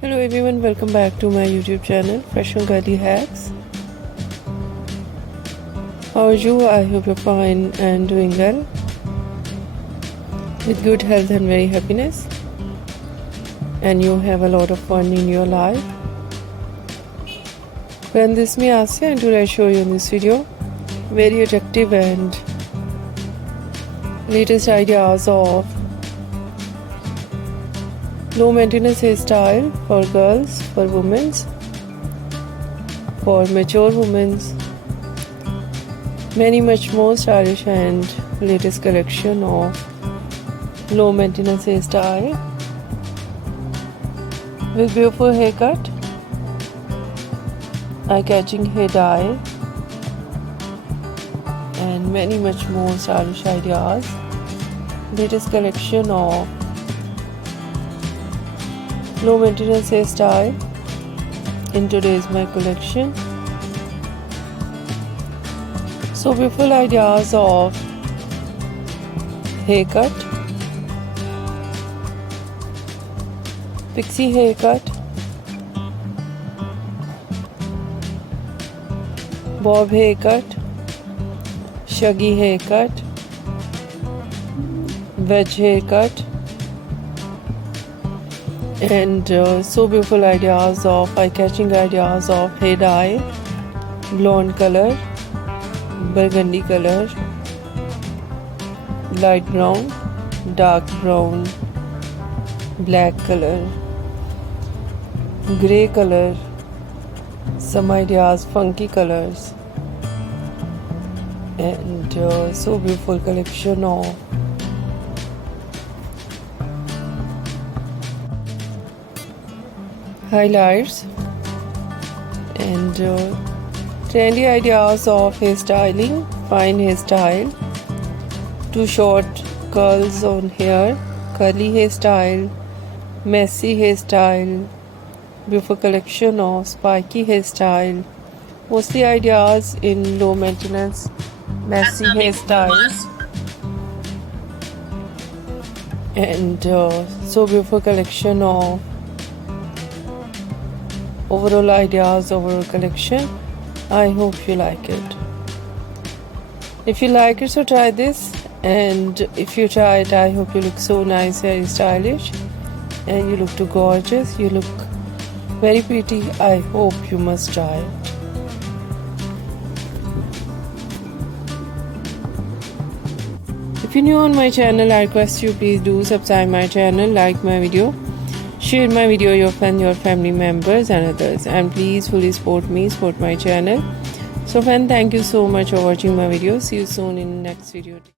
Hello everyone, welcome back to my YouTube channel Fashion Girly Hacks. How are you? I hope you're fine and doing well with good health and very happiness, and you have a lot of fun in your life. Friend, this is me Asya, and today I show you in this video very attractive and latest ideas of low maintenance hairstyle for girls, for women, for mature women, many much more stylish and latest collection of low maintenance hairstyle with beautiful haircut, eye-catching hair dye, and many much more stylish ideas. Latest collection of low maintenance hairstyle in today's my collection. So beautiful ideas of haircut, Pixie haircut, bob haircut, shaggy haircut, wedge haircut, and so beautiful ideas of eye-catching ideas of hair dye, blonde color, burgundy color, light brown, dark brown, black color, grey color, some ideas funky colors, and so beautiful collection of highlights and trendy ideas of hairstyling, fine hairstyle, too short curls on hair, curly hairstyle, messy hairstyle, beautiful collection of spiky hairstyle, mostly ideas in low maintenance messy hairstyles, and so beautiful collection of overall ideas, overall collection. I hope you like it. If you like it, so try this, and if you try it, I hope you look so nice, very stylish, and you look too gorgeous, you look very pretty. I hope you must try it. If you're new on my channel, I request you please do subscribe my channel, like my video, share my video your friends, your family members and others, and please fully support me, support my channel. So friend, thank you so much for watching my video. See you soon in next video.